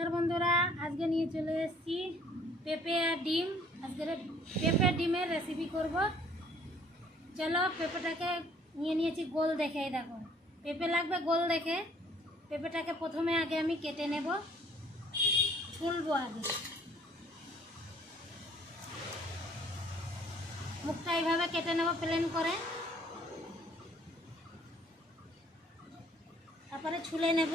নমস্কার বন্ধুরা, আজকে নিয়ে চলে এসেছি পেঁপে আর ডিম। আজকে পেঁপে ডিমের রেসিপি করব। চলো পেঁপেটাকে নিয়ে নিয়েছি গোল দেখে দেখো। পেঁপে লাগবে গোল দেখে। পেঁপেটাকে প্রথমে আগে আমি কেটে নেব। ছুলবো আগে। মুখটা এইভাবে কেটে নেব প্লেন করে। তারপরে ছুলে নেব।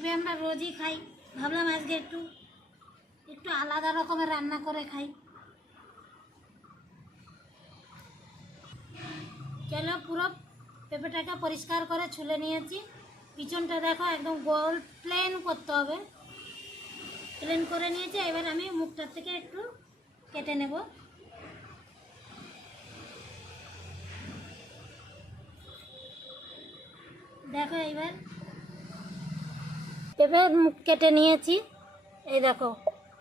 পেঁপে আমরা রোজই খাই। ভাবলাম আজকে একটু একটু আলাদা রকমের রান্না করে খাই। চলো পুরো পেঁপেটাকে পরিষ্কার করে ছুলে নিয়েছি। পিছনটা দেখো একদম গোল প্লেন করতে হবে। প্লেন করে নিয়েছি, এবার আমি মুখটার থেকে একটু কেটে নেব। দেখো এবার পেঁপের মুখ কেটে নিয়েছি। এই দেখো,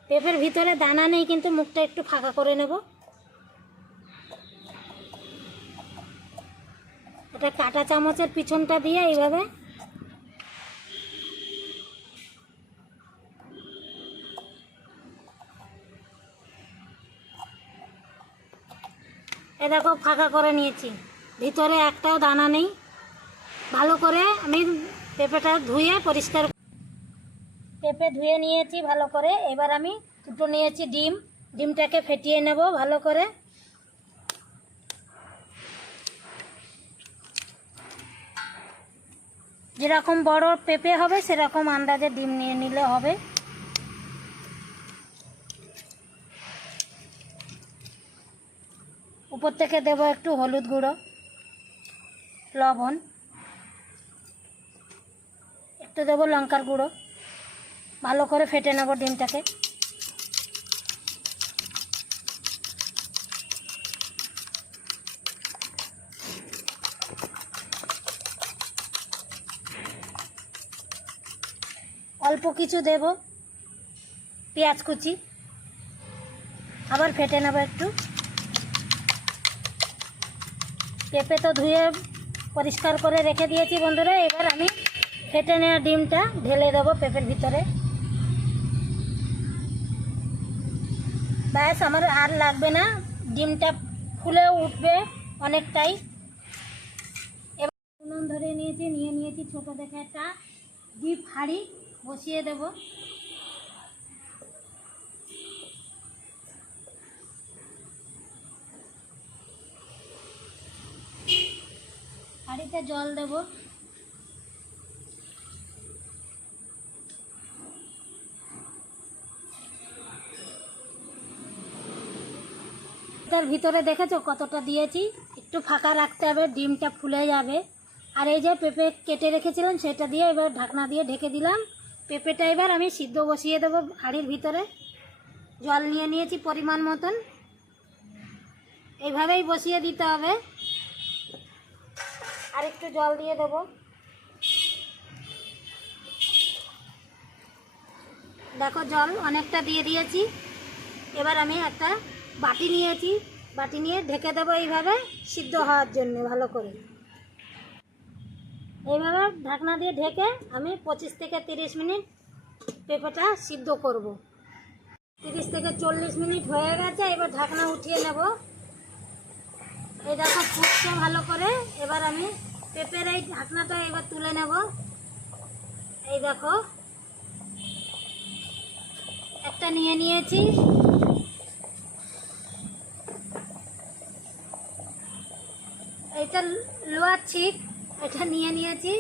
পেঁপের ভিতরে দানা নেই, কিন্তু মুখটা একটু ফাঁকা করে নেব। এটা কাটা চামচের পিছনটা দিয়ে এইভাবে। এ দেখো, ফাঁকা করে নিয়েছি। ভিতরে একটাও দানা নেই। ভালো করে আমি পেঁপেটা ধুয়ে পরিষ্কার পেঁপে ধুয়ে নিয়েছি ভালো করে। এবার আমি দুটো নিয়েছি ডিম। ডিমটাকে ফেটিয়ে নেব ভালো করে। যেরকম বড় পেঁপে হবে, সেরকম আন্দাজে ডিম নিয়ে নিলে হবে। উপর থেকে দেবো একটু হলুদ গুঁড়ো, লবণ, একটু দেবো লঙ্কার গুঁড়ো। ভালো করে ফেটে নেব ডিমটাকে। অল্প কিছু দেব পেঁয়াজ কুচি। আবার ফেটে নেব একটু। পেঁপে তো ধুয়ে পরিষ্কার করে রেখে দিয়েছি বন্ধুরা, এবার আমি ফেটে নেওয়া ডিমটা ঢেলে দেবো পেঁপের ভিতরে। ব্যাস, আমার আর লাগবে না। ডিমটা ফুলেও উঠবে অনেকটাই। এবার উনুন ধরে নিয়েছি, নিয়ে নিয়েছি ছোটো দেখে একটা ডিপ হাঁড়ি, বসিয়ে দেব। হাঁড়িতে জল দেবো। তার ভিতরে দেখেছ কতটা দিয়েছি? একটু ফাঁকা রাখতে হবে, ডিমটা ফুলে যাবে। আর এই যে পেঁপে কেটে রেখেছিলাম, সেটা দিয়ে এবার ঢাকনা দিয়ে ঢেকে দিলাম। পেঁপেটা এবার আমি সিদ্ধ বসিয়ে দেবো হাঁড়ির ভিতরে। জল নিয়ে নিয়েছি পরিমাণ মতন। এইভাবেই বসিয়ে দিতে হবে। আর একটু জল দিয়ে দেবো। দেখো জল অনেকটা দিয়ে দিয়েছি। এবার আমি একটা বাটি নিয়েছি, বাটি নিয়ে ঢেকে দেবো এইভাবে সিদ্ধ হওয়ার জন্য ভালো করে। এইভাবে ঢাকনা দিয়ে ঢেকে আমি পঁচিশ থেকে তিরিশ মিনিট পেঁপেটা সিদ্ধ করব। তিরিশ থেকে চল্লিশ মিনিট হয়ে গেছে, এবার ঢাকনা উঠিয়ে নেব। এই দেখো ফুটছে ভালো করে, এবার আমি পেঁপের এই ঢাকনাটা এবার তুলে নেব। এই দেখো, একটা নিয়ে নিয়েছি এটা লোয়ার ছিপ এটা নিয়ে নিয়েছি।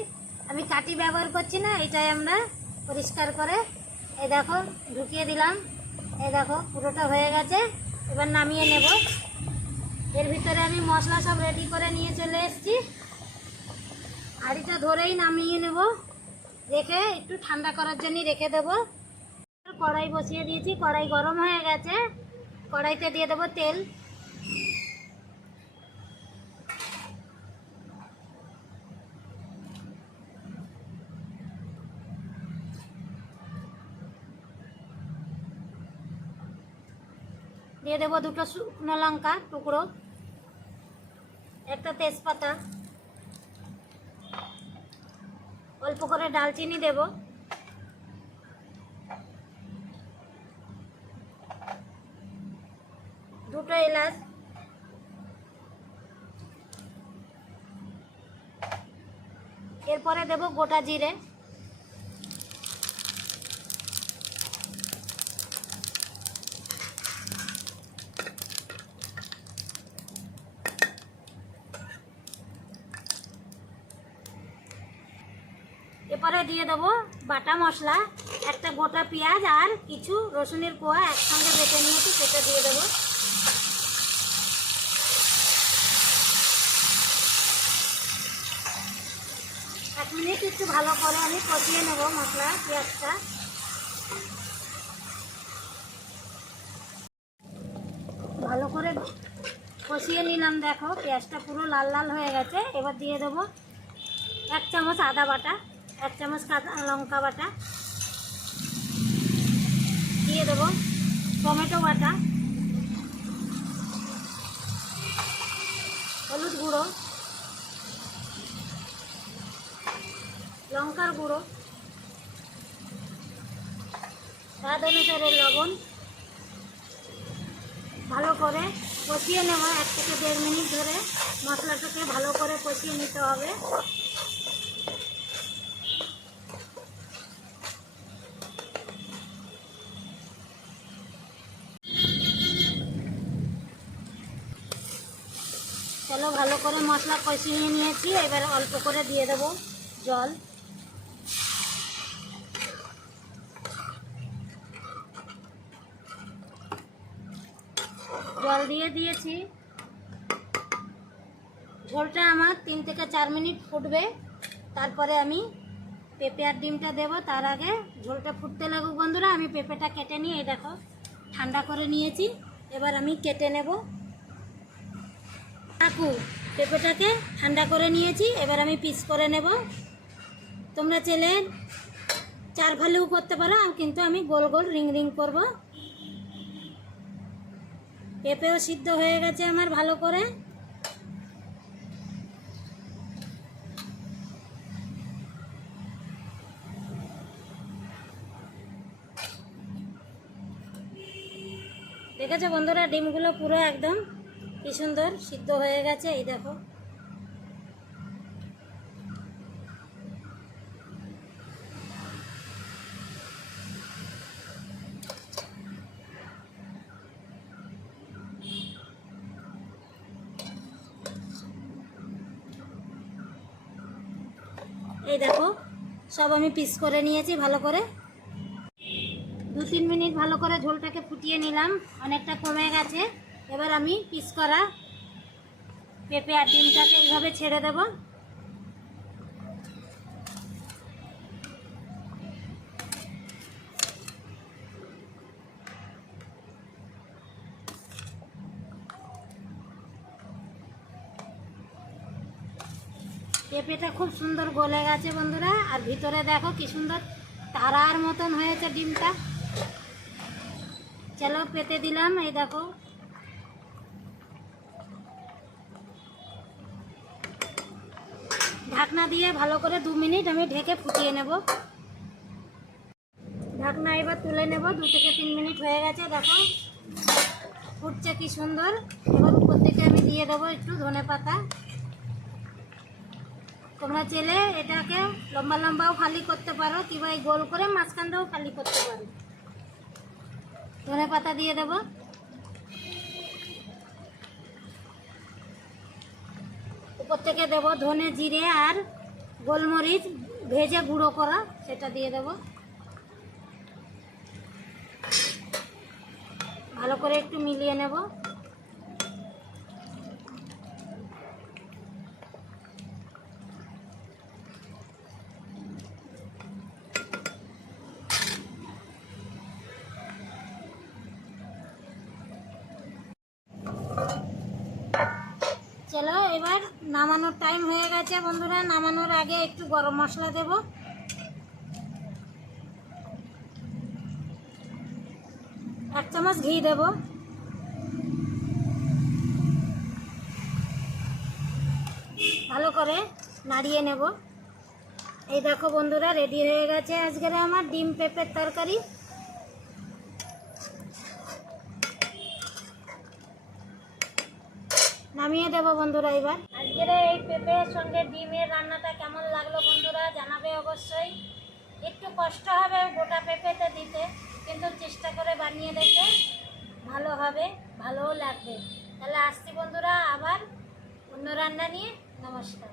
আমি কাটি ব্যবহার করছি না, এটাই আমরা পরিষ্কার করে। এ দেখো, ঢুকিয়ে দিলাম। এ দেখো, পুরোটা হয়ে গেছে। এবার নামিয়ে নেব। এর ভিতরে আমি মশলা সব রেডি করে নিয়ে চলে এসেছি। হাঁড়িটা ধরেই নামিয়ে নেব। রেখে একটু ঠান্ডা করার জন্য রেখে দেবো। কড়াই বসিয়ে দিয়েছি, কড়াই গরম হয়ে গেছে। কড়াইতে দিয়ে দেবো তেল। দিয়ে দেবো দুটো শুকনো লঙ্কা টুকরো, একটা তেজপাতা। অল্প করে ডালচিনি দেব। দুটো এলাচ। এরপরে দেব গোটা জিরে। এরপরে দিয়ে দেবো বাটা মশলা, একটা গোটা পেঁয়াজ আর কিছু রসুনের কোয়া একসঙ্গে বেটে নিয়েছি সেটা দিয়ে দেবো। এক মিনিট একটু ভালো করে আমি কষিয়ে নেব মশলা, পেঁয়াজটা। ভালো করে কষিয়ে নিলাম, দেখো, পেঁয়াজটা পুরো লাল লাল হয়ে গেছে। এবার দিয়ে দেবো এক চামচ আদা বাটা। এক চামচ কাঁচা লঙ্কা বাটা। দিয়ে দেবো টমেটো বাটা। হলুদ গুঁড়ো। লঙ্কার গুঁড়ো। স্বাদ অনুসারে লবণ। ভালো করে কষিয়ে নেব এক থেকে দেড় মিনিট ধরে মশলাটাকে ভালো করে কষিয়ে নিতে হবে চলো ভালো করে মশলা কষিয়ে নিয়েছি, এবার অল্প করে দিয়ে দেবো জল। জল দিয়ে দিয়েছি। ঝোলটা আমার তিন থেকে চার মিনিট ফুটবে। তারপরে আমি পেঁপে আর ডিমটা দেবো। তার আগে ঝোলটা ফুটতে লাগুক বন্ধুরা, আমি পেঁপেটা কেটে নিয়ে এই দেখো ঠান্ডা করে নিয়েছি। এবার আমি কেটে নেব। কাকু পেঁপেটাকে ঠান্ডা করে নিয়েছি, এবার আমি পিস করে নেব। তোমরা চেলে চার ভালেও করতে পারো কিন্তু আমি গোল গোল রিং রিং করব। পেঁপেও সিদ্ধ হয়ে গেছে আমার ভালো করে। দেখেছ বন্ধুরা, ডিমগুলো পুরো একদম কি সুন্দর? সিদ্ধ হয়ে গেছে, এই দেখো। এই দেখো, সব আমি পিস করে নিয়েছি ভালো করে। দু তিন মিনিট ভালো করে ঝোলটাকে ফুটিয়ে নিলাম, অনেকটা কমে গেছে। এবার আমি পিস করা পেঁপে আর ডিমটাকে এইভাবে ছেড়ে দেব। পেঁপেটা খুব সুন্দর গলে গেছে বন্ধুরা, আর ভিতরে দেখো কি সুন্দর তারার মতন হয়েছে ডিমটা। চলো পেতে দিলাম, এই দেখো। ঢাকনা দিয়ে ভালো করে দু মিনিট আমি ঢেকে ফুটিয়ে নেব। ঢাকনা এবার তুলে নেব, দু থেকে তিন মিনিট হয়ে গেছে, দেখো। ফুটছে কি সুন্দর। এবার উপর থেকে আমি দিয়ে দেবো একটু ধনে পাতা। তোমরা চেলে এটাকে লম্বা লম্বাও খালি করতে পারো, কিংবা এই গোল করে মাঝখানটাও খালি করতে পারো। ধনে পাতা দিয়ে দেবো। উপর থেকে দেব ধনে জিরে আর গোলমরিচ ভেজে গুঁড়ো করা, সেটা দিয়ে দেব। ভালো করে একটু মিলিয়ে নেব। নামানোর টাইম হয়ে গেছে বন্ধুরা, নামানোর আগে একটু গরম মশলা দেব। এক চামচ ঘি দেব। ভালো করে নাড়িয়ে নেব। এই দেখো বন্ধুরা রেডি হয়ে গেছে। আজকের আমার ডিম পেঁপের তরকারি। নামিয়ে দেব বন্ধুরা এবার। আজকের এই পেঁপের সঙ্গে ডিমের রান্নাটা কেমন লাগল বন্ধুরা জানাবে অবশ্যই। একটু কষ্ট হবে গোটা পেঁপেতে দিতে, কিন্তু চেষ্টা করে বানিয়ে দেখে ভালো হবে, ভালোও লাগবে। তাহলে আসছি বন্ধুরা আবার অন্য রান্না নিয়ে। নমস্কার।